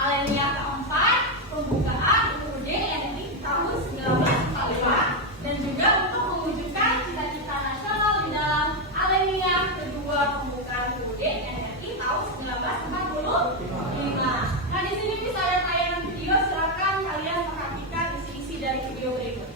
Alinea keempat, pembukaan UUD RI tahun 1945 dan juga untuk mewujudkan cita-cita nasional di dalam alinea kedua pembukaan UUD RI tahun 1945. Nah, di sini bisa ada tayangan video, silakan kalian perhatikan isi-isi dari video berikut.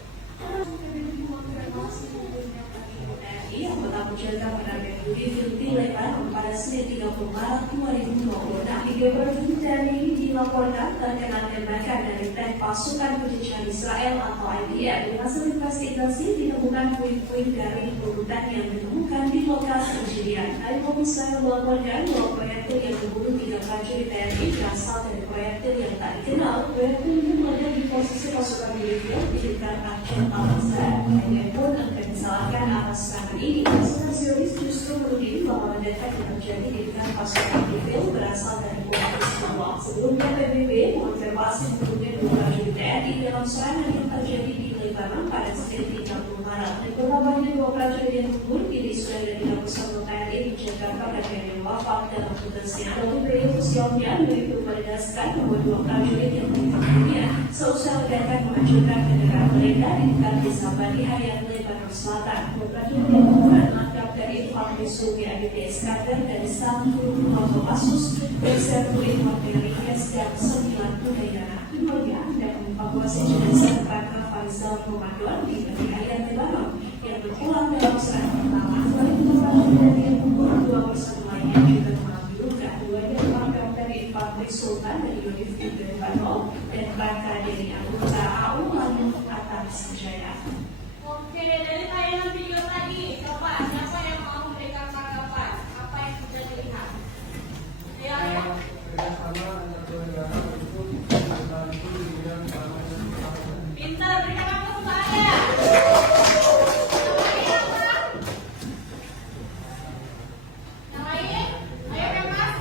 Anggota Pujaga Penanganan Judi Filipina pada Senin 30 Maret 2020. Video berita ini dilaporkan terkena tembakan dari tank pasukan penjajah Israel atau IDF. Di hasil investigasi ditemukan puing-puing dari pelurutan yang ditemukan di lokasi kejadian. Airport Israel melaporkan bahwa proyektil yang membunuh 3 prajurit TNI berasal dari proyektil yang tak dikenal. Proyektil ini meledak di posisi pasukan militer di dekat Aceh Al-Azhar. IDF pun akan disalahkan atas serangan ini. Pasukan Zionis justru menuding bahwa ledakan yang terjadi di dekat pasukan militer berasal dari bom Hezbollah. Sebelumnya PBB mengonfirmasi membunuhnya 2 prajurit TNI dalam serangan yang terjadi di Lebanon pada Senin 30 Maret. Bertambahnya 2 prajurit yang gugur kini sudah ada 31 TNI di Jakarta dan yang wafat dalam tugasnya. Dalam video sosialnya, Nuri menegaskan bahwa 2 prajurit yang meninggal dunia seusai ledakan menghancurkan kendaraan mereka di dekat desa Bani Hayat, Lebanon Selatan. 2 prajurit yang gugur lengkap dari infanteri Suria Aditya Iskandar dari 1 Kopassus dan 1 infanteri Ries dan 9 Udayana. Keduanya dan mengevakuasi jenazah Raka Faisal Ramadan di Bani Hayat, Lebanon yang berpulang dalam serangan pertama. Selain 2 prajurit yang gugur, 2 personel lainnya juga mengalami luka. Keduanya ditangkap dari infanteri Sultan dari Yonif di Lebanon dan Raka dari anggota AU Lanut Atas Jaya. Oke, dari tayangan video tadi, coba siapa yang mau memberikan tanggapan? Apa yang sudah dilihat? Ya. Pintar, berikan apa saya? Yang lain? Ayo kan, Mas?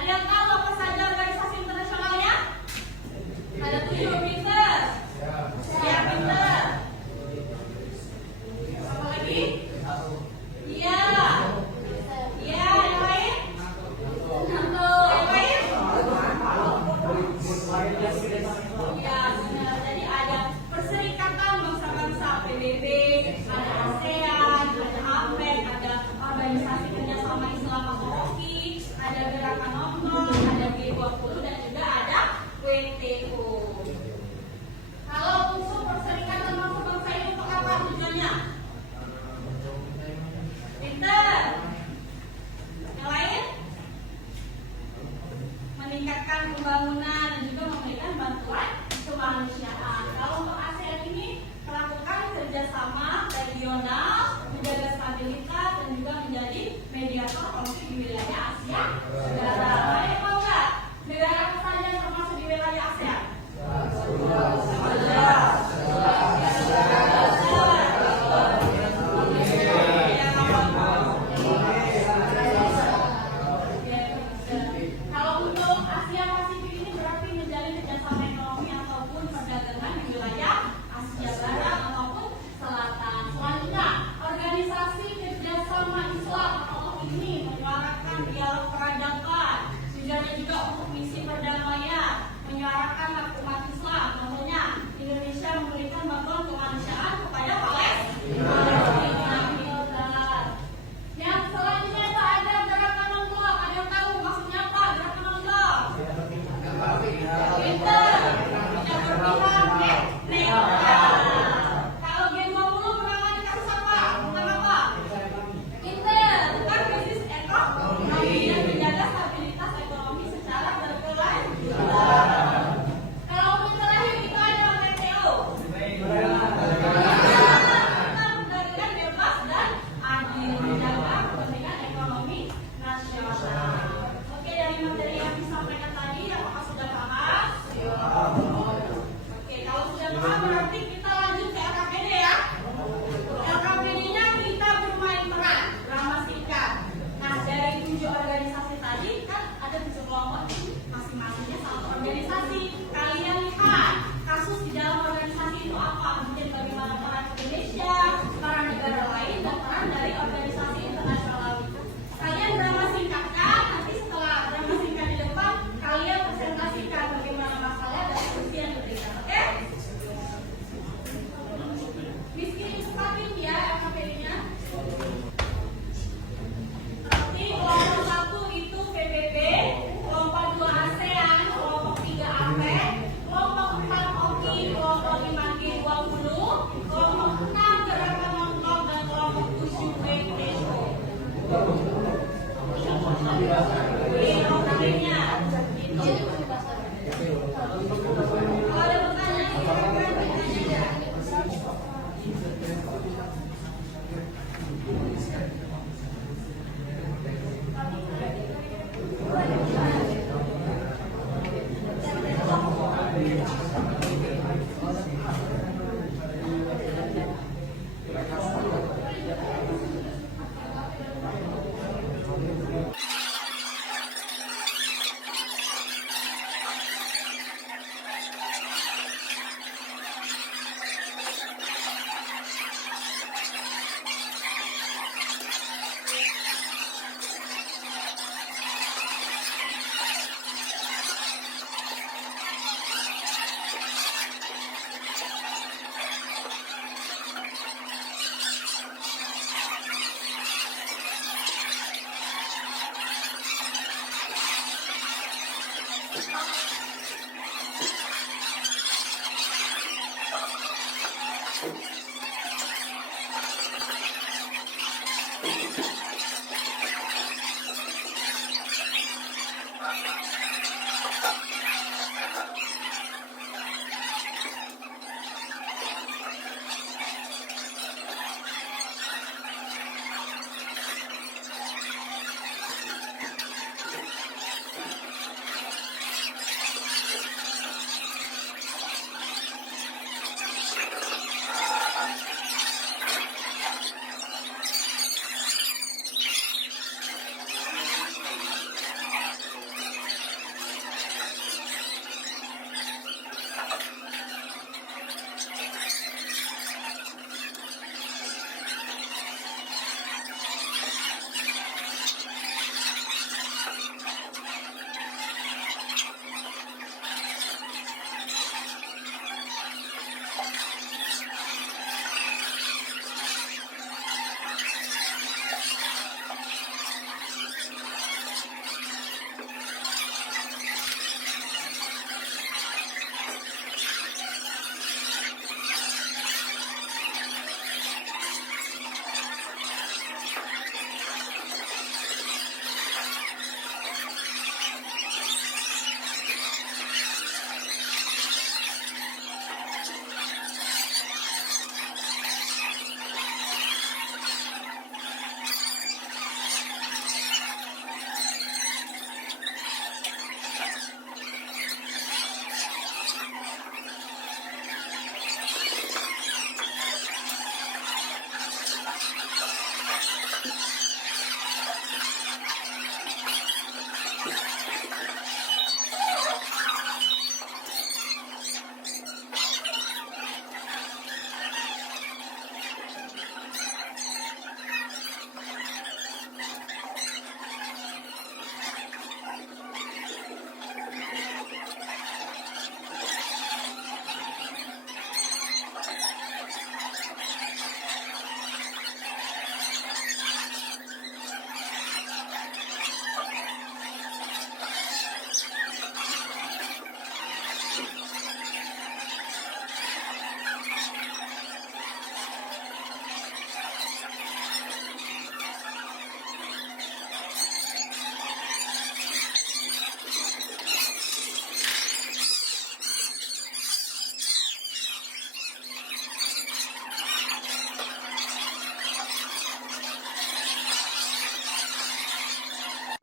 Ada yang tahu apa saja organisasi internasionalnya? Ada 7, pinter. Ya, pinter. Apa lagi? Iya. Iya, yang lain? Satu. Yang lain? Iya, benar. Jadi ada Perserikatan Bangsa-Bangsa PBB, ada ASEAN, ada APEC, ada Organisasi Kerjasama Islam atau OKI, ada Gerakan Hongkong, ada G20 dan juga ada WTO. Kalau unsur Perserikatan Bangsa-Bangsa ini untuk apa tujuannya? Pinter. Yang lain? Meningkatkan pembangunan dan juga memberikan bantuan kemanusiaan. Kalau untuk ASEAN ini melakukan kerjasama regional, menjaga stabilitas dan juga menjadi mediator konflik di wilayah Asia Tenggara. Ada tahu nggak negara apa saja yang termasuk di wilayah ASEAN? Kalau untuk Asia Pasifik ini berarti menjalin kerjasama ekonomi ataupun perdagangan di wilayah Asia Barat ataupun Selatan. Selanjutnya, Organisasi Kerjasama Islam atau OKI ini menyuarakan dialog peradaban, tujuannya juga untuk misi perdamaian, menyuarakan hak umat Islam. Contohnya, Indonesia memberikan bantuan kemanusiaan kepada Palestina. Yang selanjutnya itu ada gerakan non-blok. Ada yang tahu maksudnya apa gerakan non-blok? Pinter. Tidak berpihak, netral. Kalau G20 menangani kasus apa? Tentang apa? Pinter. Bukan krisis ekonomi yang menjaga stabilitas ekonomi secara berkelanjutan. Kalau untuk terakhir itu ada WTO. Perdagangan bebas dan adil, menjaga kepentingan ekonomi nasional. Oke, dari materi yang disampaikan tadi, apakah sudah paham? Oke, kalau sudah paham berarti kita lanjut ke LKPD ya. LKPD-nya kita bermain peran, drama singkat. Nah, dari 7 organisasi tadi kan ada 7 kelompok, masing-masingnya satu organisasi. Kalian lihat kasus di dalam organisasi itu apa, kemudian bagaimana peran Indonesia, peran negara lain, dan peran dari organisasi internasional itu. Kalian drama singkatkan, nanti setelah drama singkat di depan, kalian presentasikan bagaimana masalah dan solusi yang diberikan, oke? Miskin cepatin ya LKPD-nya. Seperti kelompok 1 itu PBB, kelompok 2 ASEAN, kelompok 3 APEC, kelompok 4 OKI, kelompok 5 G20, kelompok 6 Gerakan Hongkong, dan kelompok 7 WTO. Ini LKPD-nya. Kalau ada pertanyaan, silakan bertanya.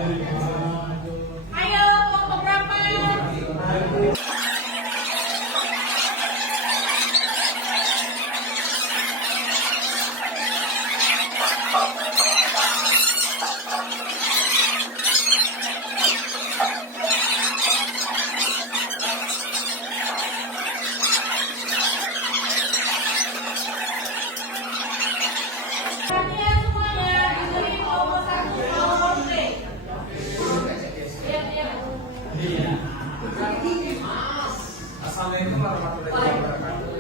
Ayo, kelompok berapa? Perhatian semuanya, diberi kelompok 1 kelompok B. Iya. Assalamualaikum warahmatullahi wabarakatuh.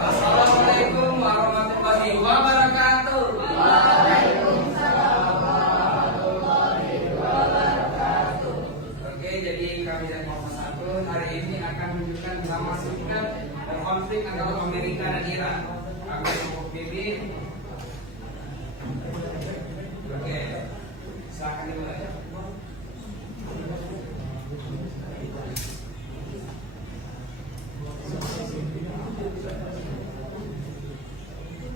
Assalamualaikum warahmatullahi wabarakatuh. Oke, jadi kami dari kelompok 1 hari ini akan menunjukkan drama singkat konflik antara Amerika dan Iran. Kami kelompok BB. Oke, silakan dimulai.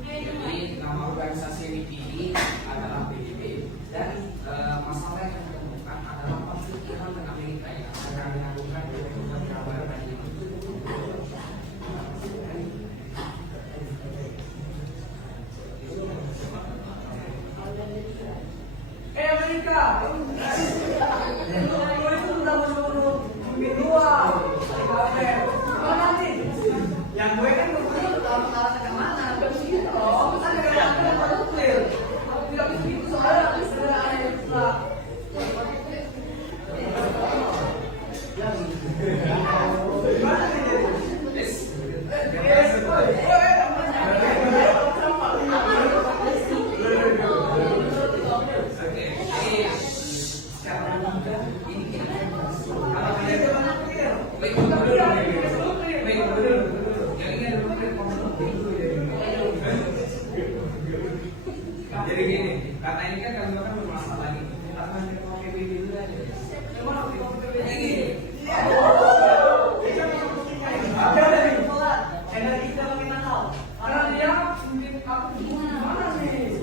Jadi nama organisasi yang dipilih adalah PBB dan masalah yang ditemukan adalah konflik Iran dan Amerika yang akan kami lakukan untuk kabar tadi. Amerika, itu sudah menurut dua nanti yang gue kan kalau ke mana ke sini dong, kan ada nuklir, tidak begitu soalnya jadi gini, karena ini kan kami akan bermasalah nih, kita akan pakai PBB dulu aja. Ini energi kita lebih mahal. Karena dia mungkin aku gimana nih?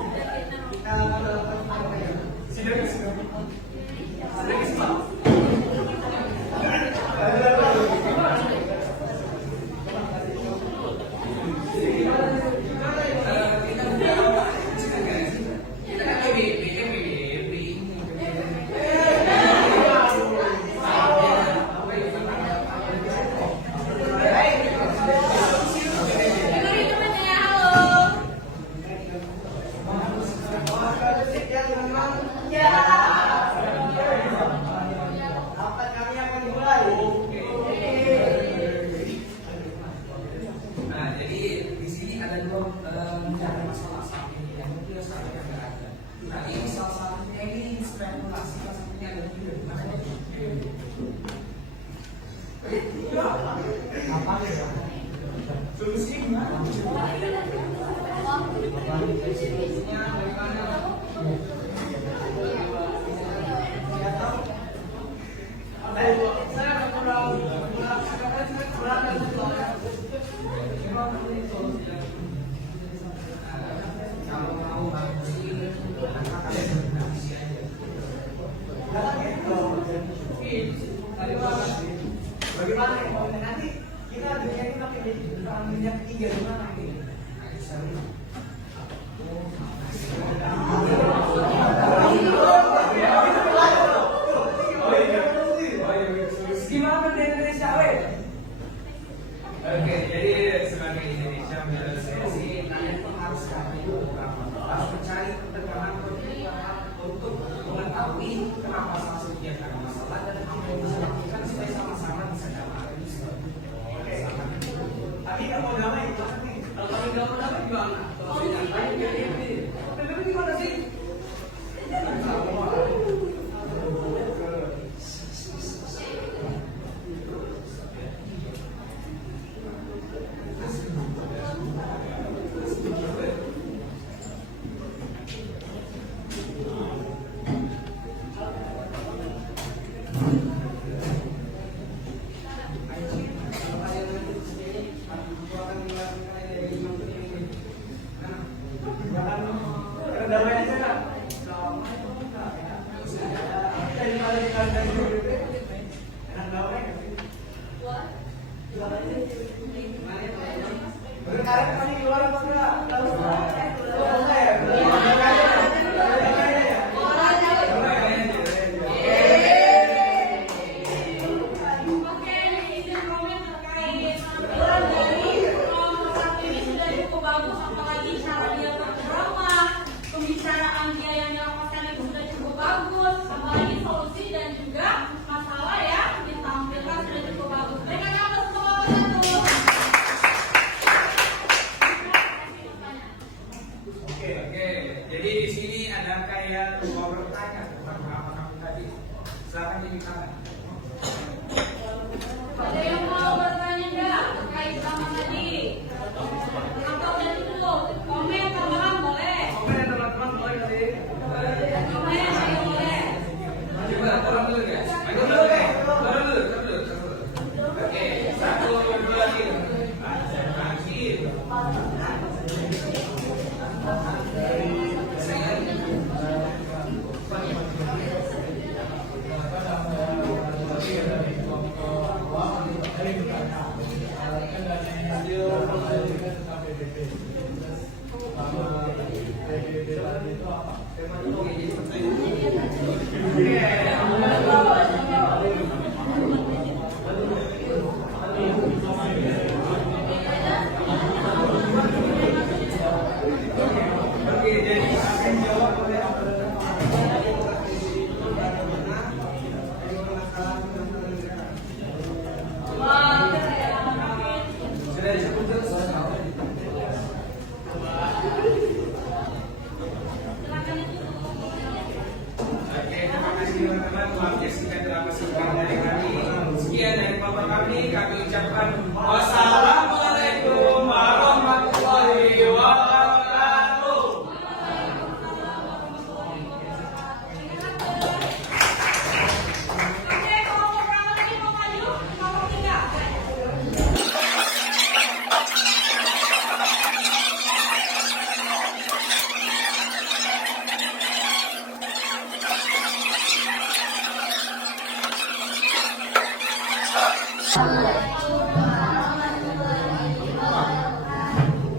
Bagaimana ya? Nanti kita jadi pakai minyak ketiga gimana ini? Gimana di Indonesia, weh? Oke, jadi sebagai Indonesia menyelesaikan nanya itu harus mencari keterangan untuk mengetahui kenapa salah satunya karena masalah dan apa yang bisa dilakukan supaya sama-sama bisa damai. Oke, tapi kalau mau damai itu nanti kalau nggak mau damai gimana? Kalau tidak damai jadi gimana sih? Oke, izin komen terkait tampilan dari nomor satu ini sudah cukup bagus, apalagi cara dia berdrama, pembicaraan dia yang dilakukan itu sudah cukup bagus, apalagi solusi dan juga masalah yang ditampilkan sudah cukup bagus. Berikan aplaus untuk nomor satu. Oke. Jadi di sini ada kayak mau bertanya tentang apa kamu tadi. Silakan jadi tangan. Ada yang mau bertanya enggak terkait drama tadi? Atau dari dulu komen teman boleh. Komen ya teman-teman, boleh kasih. Komen ayo boleh. Coba turun dulu guys. Ayo turun dulu. Oke, 1, 2 lagi. Masih. Oke, jadi akan jawab oleh Wah, sudah disebut terus. Oke, terima kasih teman-teman. Maaf ya singkat drama singkat dari kami. Sekian dari bapak kami ucapkan wassalamualaikum warahmatullahi wabarakatuh. Oke, kelompok pertama tadi mau maju, kelompok 3.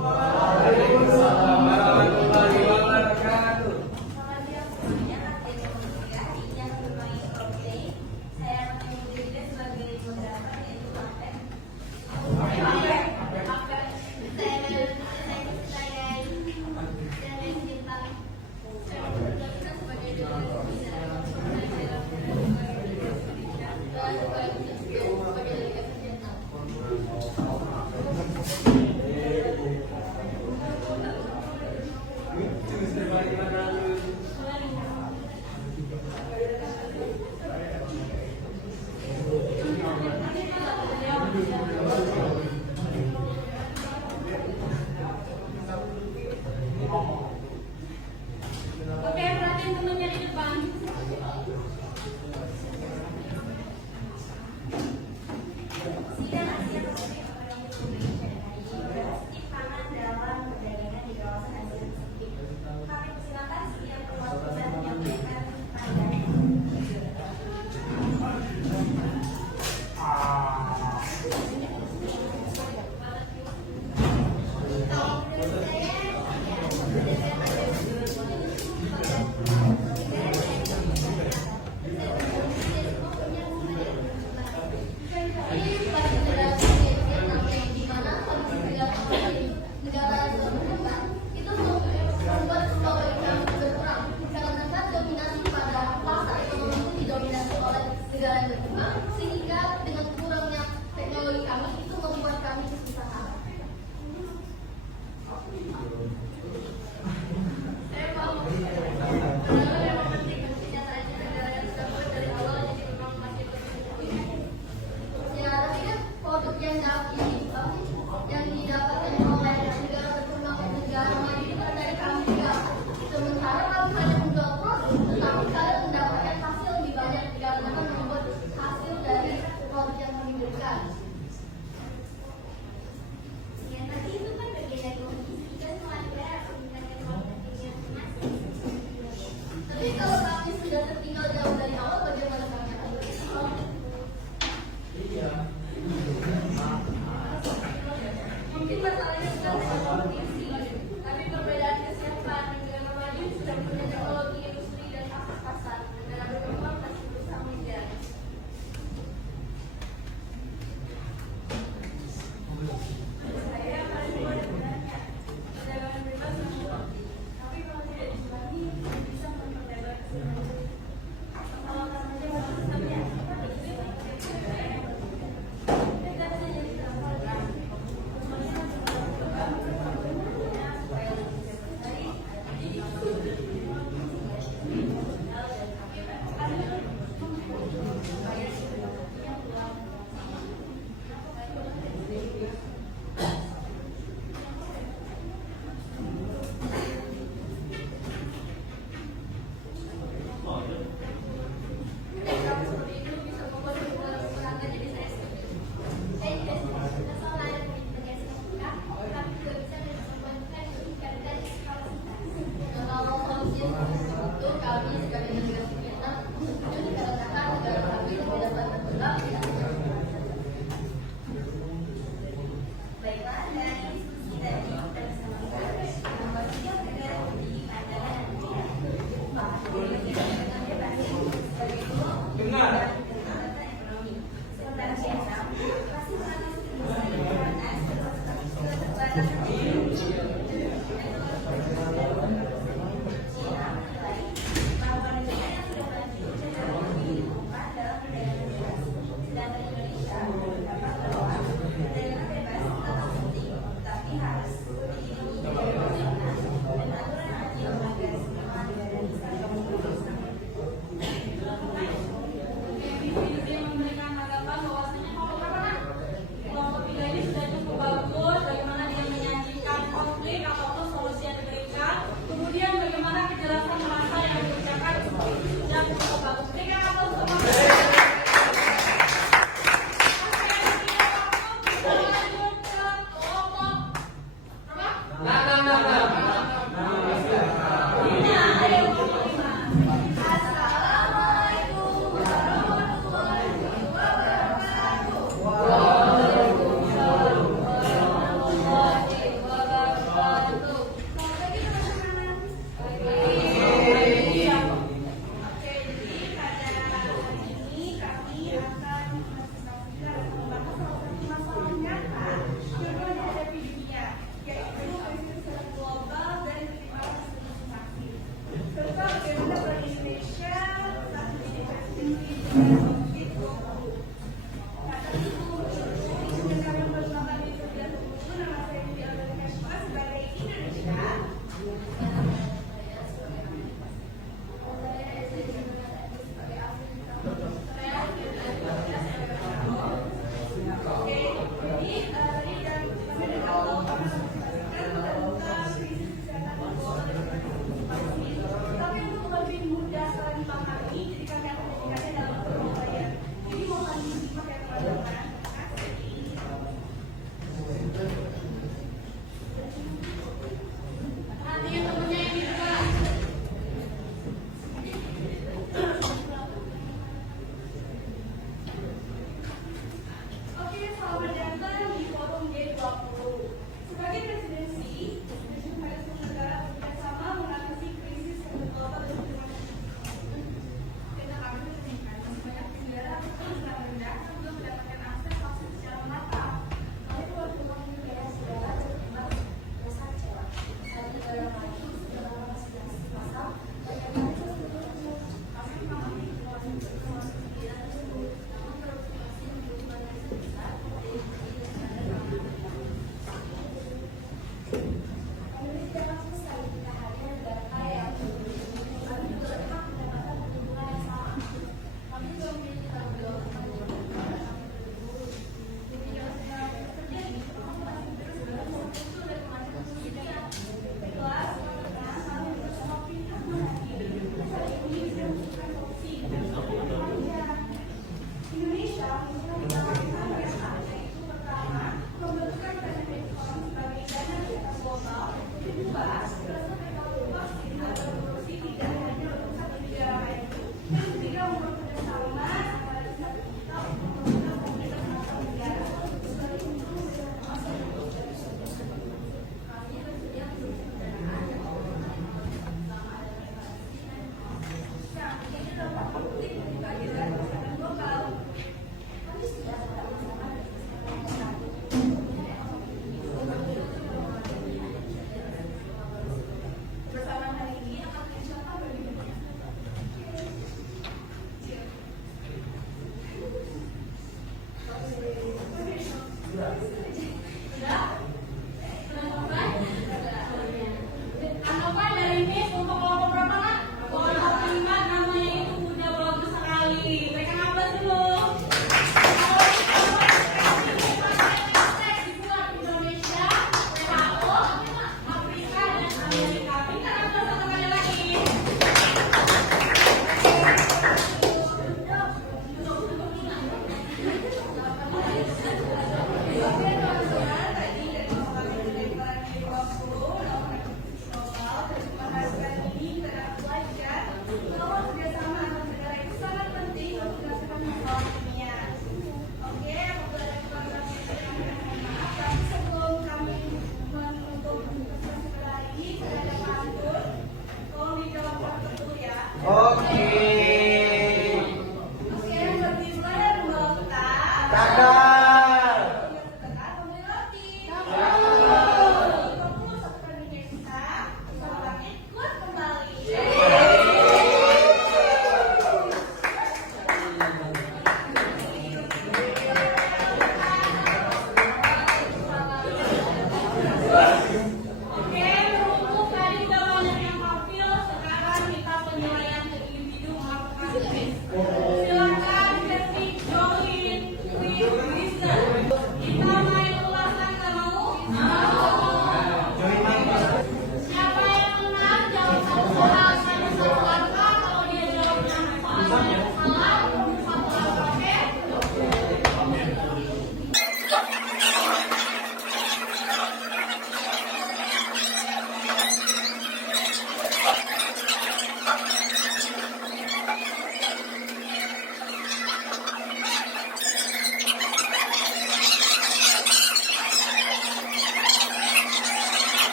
Waalaikumsalam warahmatullahi wabarakatuh. Selamat siang semuanya, akhirnya kemudian yang bermain Coldplay. Saya akan mengikuti dia sebagai moderator yaitu Maven. Saya bintang. Saya bertugas sebagai jurnalis pembicara sebagai delegasi jenderal. Oke, perhatiin temennya di depan. Sidang Asia Pasifik Ekonomi Indonesia Berhasil pangan dalam perdagangan di kawasan Asia Pasifik. Kami persilakan setiap perwakilan menyampaikan pandangan. Kalau menurut saya, ya, berdasarkan dari selamat datang di forum G20. Sebagai presidensi, harus negara bekerjasama mengatasi krisis global dan kita kami menginginkan banyak negara yang rendah yang belum mendapatkan akses vaksin secara merata. Kami berpeluang negara saudara berkembang besar cepat. Saat negara maju segala vaksinasi massal bagaimana kami mengalami kekuatan termasuk sembilan tersebut. Namun produksi vaksin belum banyak sebesar Indonesia langsung sekali kita hadir negara kaya yang kami juga berhak mendapatkan perlindungan yang sama. Kami juga memiliki tanggung jawab tentang negara kami berdua. Ketika segala terjadi, kami masih terus bermutu dan memacam dunia. Kedua, selanjutnya kami bersama pihak menghadiri hari ini bisa memberikan opsi dan Indonesia memiliki tawaran yang ada, yaitu pertama, pembentukan badan ekonomi sebagai dana di atas global. Kedua, berdasarkan teknologi vaksin agar produksi tidak hanya untuk satu negara itu. Dan ketiga, mempermudah sama antara satu kita untuk mempermudah komunitas antar negara sebagai untuk masa depan dari suatu negara. Kami bersedia untuk pendanaan dan selama ada preparasi dan nah, ini dampak politik dan juga agenda kesehatan global. Kami sudah bersama-sama dengan kesehatan Bersama hari ini akan mencapai bagaimana Anggapan dari Miss untuk kelompok berapa nak? Kelompok 5 namanya itu udah bagus sekali. Mereka apa sih lo? Dibuat Indonesia, WHO, Afrika dan Amerika. Kita akan satu kali lagi. Oke,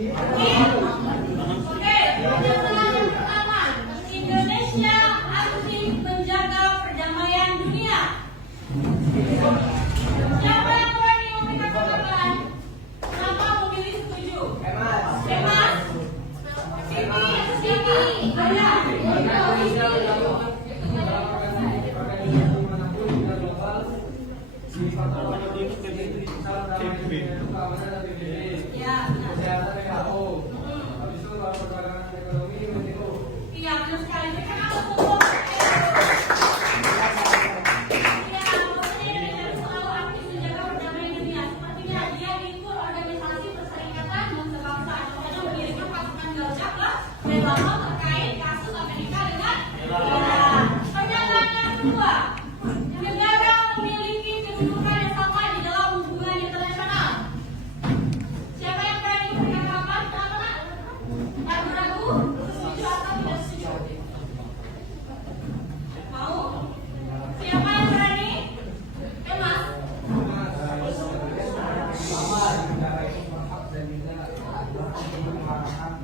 Oke, pernyataan yang pertama, Indonesia aktif menjaga perdamaian dunia. Siapa yang berani memberikan tanggapan? Kenapa memilih setuju? Hemat. Siti, ada. Ya, benar. Iya, benar sekali. Mereka harus tepuk. Iya, maksudnya Indonesia selalu aktif menjaga perdamaian dunia. Sepertinya dia ikut organisasi perserikatan bangsa-bangsa. Makanya mengirimkan pasukan gabungan ke Lebanon terkait kasus Amerika dengan Iran. Pernyataan yang kedua, negara memiliki kedudukan yang sama di dalam hubungan internasional. Siapa yang berani memberikan tanggapan? Kenapa? Ragu-ragu? Setuju atau tidak setuju? Mau? Siapa yang berani? Mas? Sama negara itu berhak dan juga mengharapkan